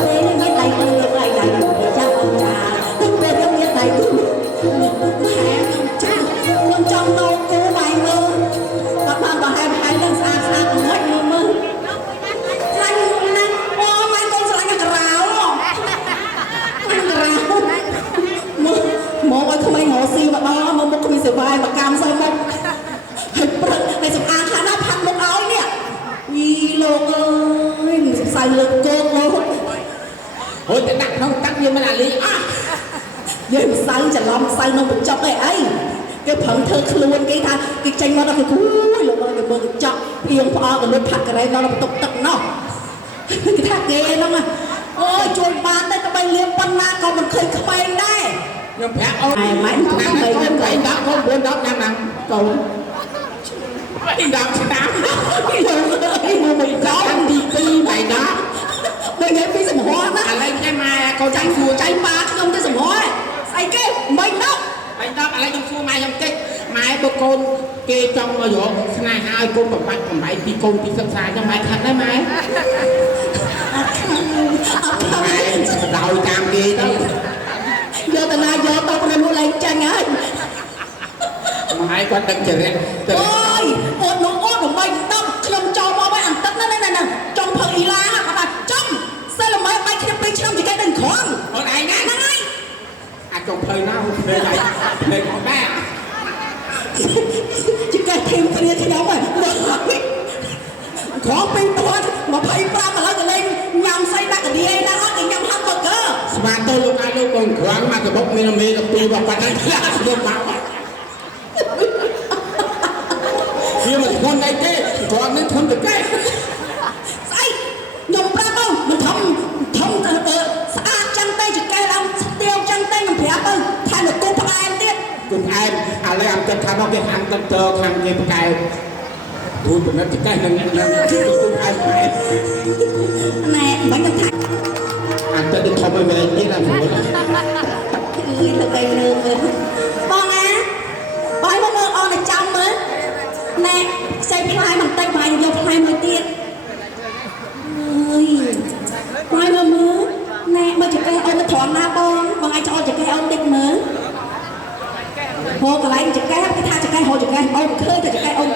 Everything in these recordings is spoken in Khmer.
thế nên biết tay tôi được lại lại để cha ông trà tôi biết không biết tay tôi mẹ con trong đâu cô bài mơ các bạn bảo hai lần xa xa cũng hết mơ mơ lanh lanh ô mai con lanh cái rào một ơi không ai ngộ si mà đó một không bị sự vai mà cam soi một này sụp ăn khá nắp hạt một áo nè gì luôn ơi sai lực cô luôn hồi cái nặng không cắt như mà là lý nhưng sai chẳng làm sai nó một chọc ấy cái phần thơ luôn cái tranh nó cái cúi luôn rồi cái mơ cái chọc yên phò cái lướt phạt cái này nó là tục tận nó cái thằng ghê nó mà ôi chuột bán đây cái bay liêm pan na còn mình khơi khơi đây nhưng phải ôi ai mãi không thầy con vậy đó con buôn đó nặng cầu vậy đạp cái đồ mình có ăn đi ti mày đó mình nghe phi sầm hoa đóอะไรใช่ไหมเขาใจฟู cháy ba không cái sầm hoa ai kêu mình đó ไปดอกอะไรยังฟูมายังเจ๊กไม้บกโกนเกจองมาอยู่ขนาดหายโกนแบบไปผมไปปีโกนปีศึกษาจะไม้ขัดได้ไหมไม้ดาวตามเกจ giờ từ nay giờ tao còn mua lại chăng ấy ไม้ก็ตั้งใจเลย ôi ôi nó ôi của mình tâm không cho mà mấy ăn tất nó này nè trong phần ý la các bạn trong sao là mấy mấy khi đi trong thì cái đừng khó คนไหนนะ นั่นไง อาจงเพลินเน่าเพลินไหลเพลินของแม่ chỉ cái thêm kia thì đâu mà khó bên tôi mà phải ra mà lấy cái lên nhằm xây ra cái đi nó có cái nhằm hấp bờ cơ สมาร์ทลูกอาลูกคนขวางมากระบอกมีน้ำมีกับปีบอกปัจจัยลูกมาที่มันคนในเจ๊ก่อนนั้นทำแต่ใกล้ xây nhung ra đâu mình thông xa chân tay chỉ cái làm tiêu chân tay mình phải áp thay được cô phải em tiếp คุณไอ้อะไรอันจะทำเอาไปทำกันเจอทำยังไงดูตรงนั้นจะใกล้นั่นที่คุณไอ้ไป nè bánh nhân thạch อันจะได้ทำไปเลยนี่แหละหัว ơi là cây nương con á bói mà mơ on ở trong mới nè xây phai bằng tay mày vô phai mới tiền ơi bói mà mơ nè mà chỉ cây ông nó thọn na bon bằng ai cho chỉ cây ông địch mơ hồ cái này chỉ cây cái tha chỉ cây hồ chỉ cây ông khơi thì chỉ cây ông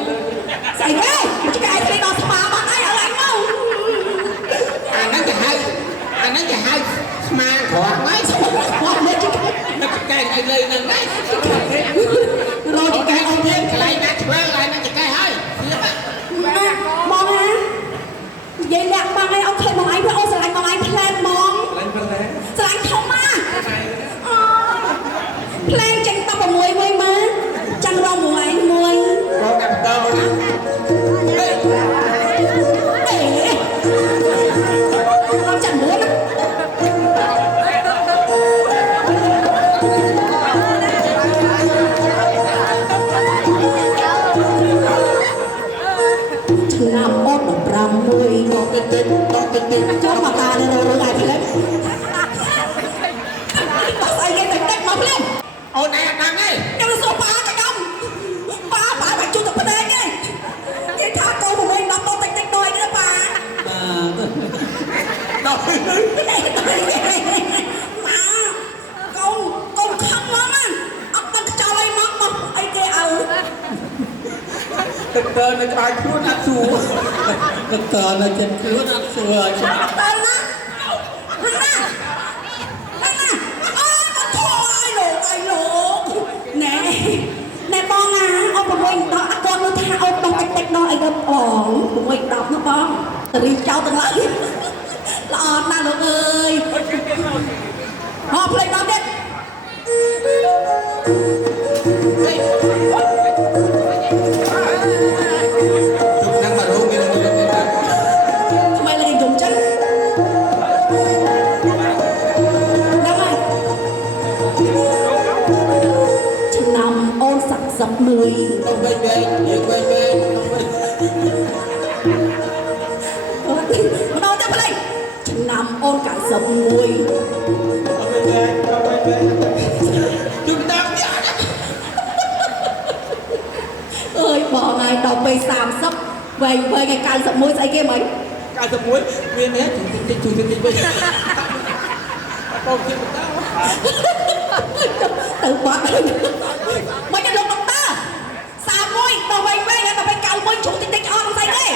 xây ghê chỉ cây cái đó mà bằng ai ở anh đâu อันนั้นจะให้มาขอไม่ hoa lên chỉ cây นักแก่ไอ้เลยนั่นไง rồi chỉ cây ông เล่น lên อะไรนะช่วยอะไรนะจะแก้ให้ mong á vậy là bằng ai ông khơi bằng ai với ông sẽ lại bằng ai plan mong sẽ lại không à plan chẳng tao bằng mùi mùi mà chẳng rau mùi mùi เราดับเตานะ con chẳng muốn á nằm ốt ở ram mùi cho mà ta lên rồi lại thì lên ai nghe tình tách mắm lên โอ้นายดังไง em là số ba cái đông ba phải chủ tịch bên đây nghe cái thả câu của mình nó to tách tách đôi cái đó bà mà câu không lắm á ấp bắt cho lấy mắt mà ai kêu ầu ตึกเดินในใจครูนักสู้ตึกเดินในใจครูนักสู้ tên á hăng á ôi con thôi ai lộn nè nè con à ông của mình đó con nó tha ông bằng cách đó ai gặp ổn của mình đọc nó con từ đi cháu từng lại là ổn nào được ơi họ play đọc đi จุดนั่งมารู้กันเลยนะ mày là dùng chân đâu rồi nằm ôn sặc sập mười ต้องไปเบงอย่าไปเบง đâu ra đây nằm ôn cả sập mùi จุดดังเนี่ย ơi bỏ ngày đọc về sàm sấp về về ngày càng sập mùi say kia mấy កាសមួយវានេះជួយតិចវិញបងជិះទៅទៅបាត់មិនយកលោកតាសាមួយទៅវិញទៅទៅកៅមួយជួយតិចអត់ស្អីទេ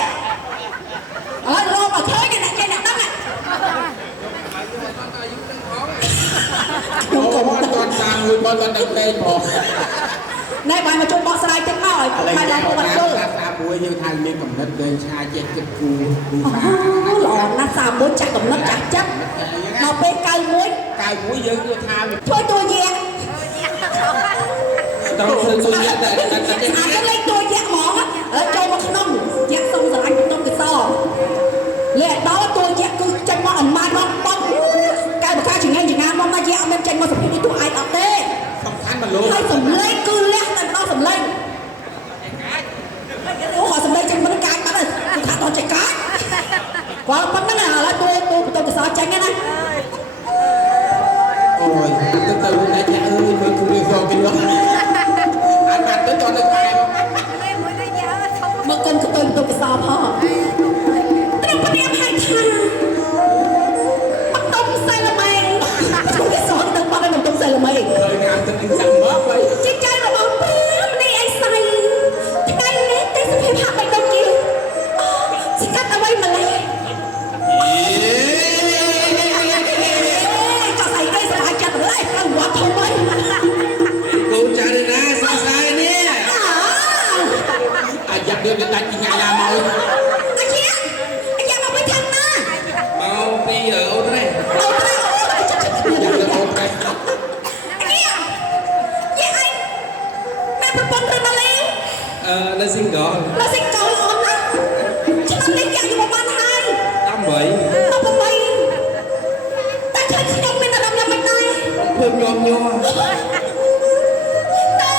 អើលោកមកឃើញអ្នកចេះអ្នកដឹងខ្ញុំក៏មកតន់សាមួយបងតន់ដឹងពេកបងណែបាយមកជុំបកស្រាយទឹកមកឲ្យខែឡើងមកបាត់ជុលសាមួយយើងថាមានកំណត់ដើរឆ្ងាយចេះគិតគូរល្អណាស់សាមួយចាស់កំណត់ចាស់ចិត្តដល់ពេល91យើងគឺថាធ្វើតួយៈต้องធ្វើតួយៈតែអាចលេខតួយៈហ្មងចូលមកក្នុងយៈសុំស្រឡាញ់ក្នុងកសលេខដល់តួយៈគឺចេញមកអន្មាតមកបងកែបកាចងាយចងាមកណាយៈអត់មានចេញមកសុភីនេះតួឯងអត់ទេសំខាន់មកលោកហើយសំលេងគឺលះតែដល់សំលេងអូសំលេងចេញមិនកាចបាត់ហើយគឺថាដល់ចេញកាចគាត់ប៉ុណ្្នឹងឥឡូវតួកសចេញណាអូយទៅលោកអ្នកចាអើយមើលគូវាផងគេនោះអានបាត់ទៅតទៅក្រែមកកូនកតុយតួកសផងត្រូវព្រាមឲ្យថាបន្ទុំសៃលម៉េគេសอนទៅបាត់ឲ្យបន្ទុំសៃលម៉េហើយងាមទៅនឹងចាំមកហើយជាចៃរបស់ព្រាមនេះឯងសៃថ្ងៃនេះទេសភាពហាក់បីដូចជាស្កាត់អ្វីម្លេះវត្តធំវិញកូនចារណាសស្រាយនេះអាយ៉ាប់វាដាច់ញ៉ាយ៉ាមកអាយ៉ាមកពីខាងណាមកពីអូនរ៉េយ៉ាទៅអូនរ៉េអាយ៉ាយ៉ាអញម៉ែប្រពន្ធឬមកលេងនៅ single អូនណាឆ្នាំនេះយ៉ាយកមកបានហើយ18តែខ្ញុំមានអារម្មណ៍យ៉ាងម៉េចដែរភើបញោមញោមតែ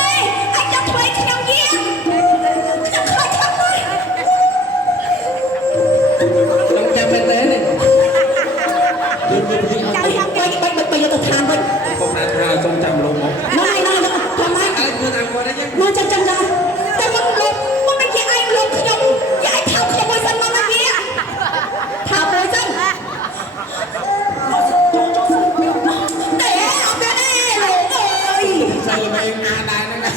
អាចចាប់ថ្មីខ្ញុំយាខ្ញុំខ្លាចខាងនេះខ្ញុំចាំមែនទេនេះយើងមានពីអត់ចាំយ៉ាងគេបាច់ទៅយកទៅឋានវិញកុំណាស់ថាចង់ចាំលោកមកណ៎ចាំម៉េចអើមើលអង្គគាត់ទេមកចាំតែមកលោកមកនិយាយឯងលោកខ្ញុំយាយថាខ្ញុំមួយសិនមកនិយាយថាមួយសិនតែអត់ទេលោកអើយសៃលម៉េអាដែរហ្នឹងណា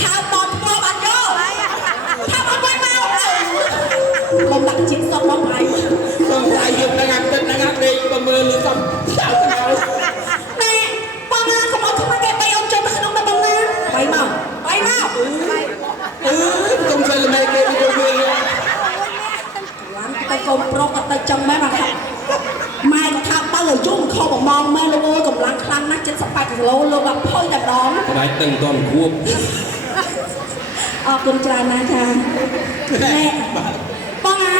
ថាបតមកបាត់យកថាអត់វិញមកខ្ញុំដាក់ជាតិសុំមកហើយខ្ញុំថាយើងនឹងអាប់ទឹកនឹងអាប់ដេកបើមើលលឺសំចៅទៅណែបងណាកុំអត់ខ្មាស់គេបីអូនចូលទៅក្នុងដល់បងណាបីមកកុំសៃលម៉េគេទៅមើលឡានទៅកូនប្រុសអត់ទៅចឹងមែនបាទម៉ែក៏ថាបើឲ្យយំខុសប្រមងមែនលោកអើយកម្លាំងខ្លាំងណាស់78គីឡូលោកអត់ផុយតែដងបដាច់ដឹងតន់គួបអរគុណច្រើនណាស់ចាបងណា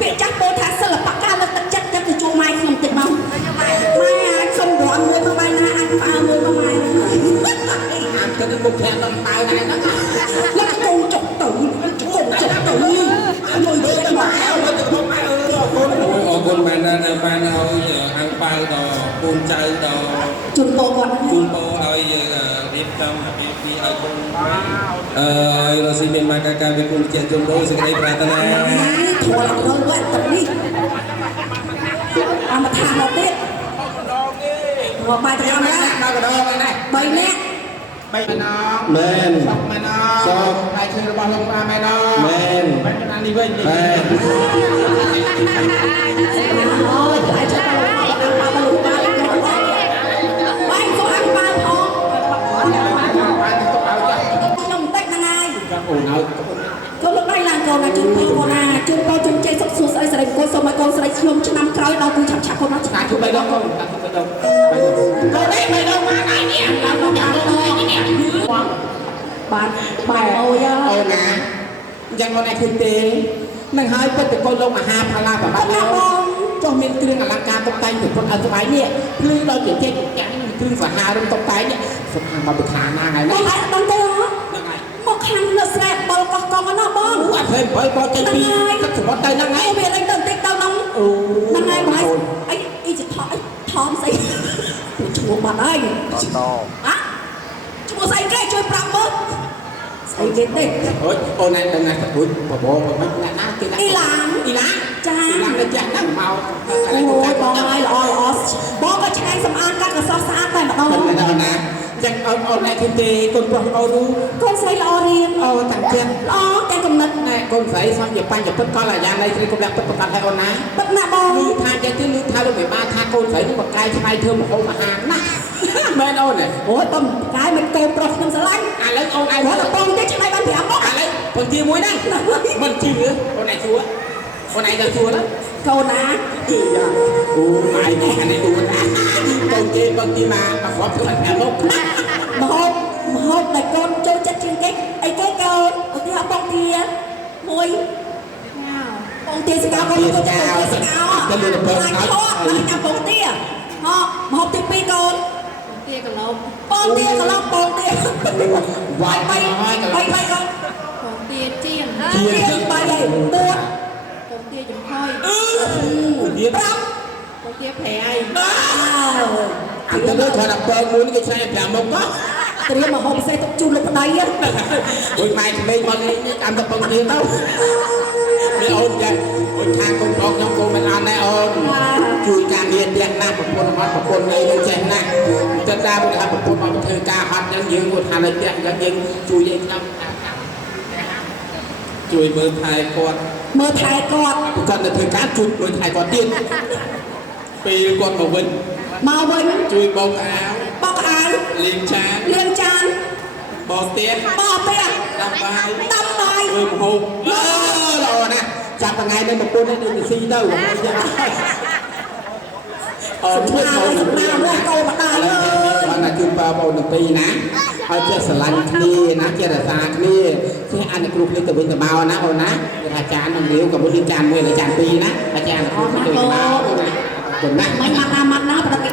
ពាក្យចាស់ពោលថាសិល្បៈការលើកទឹកចិត្តទៅជួម៉ែខ្ញុំតិចមកម៉ែអាចសុំរំមួយបាយណាអាចផ្អើលមួយម៉ែអានទៅមុខផ្ទះតំតៅណែហ្នឹងលោកកូនចុកទៅជួយទៀតមកអរគុណបានណាស់បានឲ្យអង្គប៉ៅដល់កូនចៅដល់ជូនពរគាត់ជូនពរឲ្យរៀបចំអាពាហ៍ពិពាហ៍ឲ្យកូនឲ្យរស់ស៊ីមានមកការវិគុណជាជំរុញសេចក្តីប្រាថ្នាធួលអត់រើវត្តទឹកនេះអមថាមកទៀតមកបាយត្រង់ណាដល់កដងហ្នឹង3នាក់3ម៉ែនងមែន6ម៉ែនង6ហើយឈ្មោះរបស់លោកប៉ាម៉ែនងមែនមិនចំណាននេះវិញមែនអូយតែចាំដល់លោកប៉ាលោកប៉ាបាយក៏អាំងប៉ាផងខ្ញុំតិចហ្នឹងហើយអូនហើយកូនលោកដៃឡើងកូនណាជូនពរណាជូនពរជូនជ័យសុខសួស្តីស្រីកូនសូមឲ្យកូនស្រីខ្ញុំឆ្នាំក្រោយដល់គូឆាប់ឆាប់កូនណាឆ្នាំជួយ3ដងកូនតាមទៅ3ដងកូននេះ3ដងមកហើយនេះដល់ទៅដល់នេះបាទបែអូយអូណាអញ្ចឹងកូនឯងឃើញទេនឹងហើយពិតតែកូនលោកមហាផាឡាប្របាត់បងចុះមានគ្រឿងអលង្ការតុបតែងប្រពន្ធឲ្យស្បែកនេះភ្លឺដល់ជាចេះចាំគ្រឿងសាហារតុបតែងនេះសុខខាងមកពីខាងណាហើយណាបងឯងដឹងទេហ៎មកខាងលើស្រែបលកោះកងណាបងអត់ឃើញបើបោចេញពីទឹកសមុទ្រទៅហ្នឹងហើយវាអីទៅតិចទៅហ្នឹងហ្នឹងហើយបងអីអីจะថមស្អីឈ្មោះបាត់ហើយតហ៎ឈ្មោះស្អីគេជួយប្រាប់មើល ស្អីគេទេ អូយអូនណែដឹងណាអូយបបមិនណាណាគេណា អ៊ីឡាន អ៊ីឡា ចា អ៊ីឡានៅចាស់ណាស់មក អូយបងហើយល្អល្អបងក៏ឆ្ងាញ់សម្អាតកាត់កសោះស្អាតតែម្ដង មិនដឹងណាចឹងអូនណែគឺទេកូនប្រុសអូននោះ កូនស្រីល្អរៀន អូតាំងចិត្ត ល្អទាំងកំណត់ ណែកូនស្រីសំជាបញ្ញពិតក៏អាយ៉ាងណៃស្រីកុំដាក់ពិតប្រកាសឲ្យអូនណា បិទណាបង លឺថាចេះទៅលឺថាលោកមេបាថាកូនស្រីនឹងបកកាយឆ្នៃធ្វើម្ហូបអាហារណាមែនអូនហ៎ អូយតំកាយមិនកូនប្រុសខ្ញុំស្រឡាញ់ ឥឡូវអូនឯង គាត់តែបងទេឆ្នៃបាន5មុខ ឥឡូវពន្ទាមួយណាមិនជឿអូនឯងសួរអូនឯងទៅសួរណា កូនណា គឺយ៉ាងអូម៉ៃនេះអានេះអូនណាកូនទេបងទីណាអត់ធ្វើអាមុខ មហូបដែលកូនចូលចិត្តជាងគេអីគេកូនឧទាហរណ៍បងទាមួយបងទាស្កៅកូនស្កៅទៅលើទៅបងឆោតចាំបងទាហ៎មហូបទី2កូនទាកឡុកបងទាកឡុកបងទា វាយបាយហើយកន្លង កូនបងទាជាងបាយហើយទួតបងទាចំហុយ ទៀត 5បងទាប្រៃអើ អាទៅលើថាដល់បើមួយគេឆ្នៃ5មុខក៏ ត្រៀមមកហូបពិសេសទុកជូនលោកប្តីហ្នឹង អូយម៉ែក្មេងមកលេងនេះតាមទៅបងទៀតទៅនេះអូនចាអូនខាងកូនប្រុសខ្ញុំកូនមិនអត់ដែរអូនជួយការងារផ្ទះណាប្រពន្ធអត់ប្រពន្ធនេះនឹងចេះណាទៅតាមថាប្រពន្ធមកធ្វើការហត់ចឹងយើងគាត់ថានៅផ្ទះចឹងយើងជួយឲ្យខ្ញុំជួយមើលថែគាត់ មើលថែគាត់ គាត់ទៅធ្វើការជួយមើលថែគាត់ទៀតពេលគាត់មកវិញ មកវិញ ជួយបោកអាវ បោកអាវ លាងចាន លាងចាន បោកផ្ទះ បោកផ្ទះ ដាំបាយ ដាំបាយ ធ្វើម្ហូបល្អណាស់ចាប់ថ្ងៃនេះប្រពន្ធនេះទៅស៊ីទៅបងអើយចឹងអូនជួយមក ណាមកកូនម្ដាយអើយ បានតែជួយបងប្អូនទាំងពីរណាឲ្យចេះស្រឡាញ់គ្នាណាចេះរក្សាគ្នាចេះអានគ្រូគ្នាទៅវិញទៅមកណាអូនណាគេថាចាននឹងរាវក៏មួយចានមួយហើយចានពីរណាអាចារ្យគ្រូទៅវិញទៅមកអូនណាគុណណាស់ មិនញ៉ាំ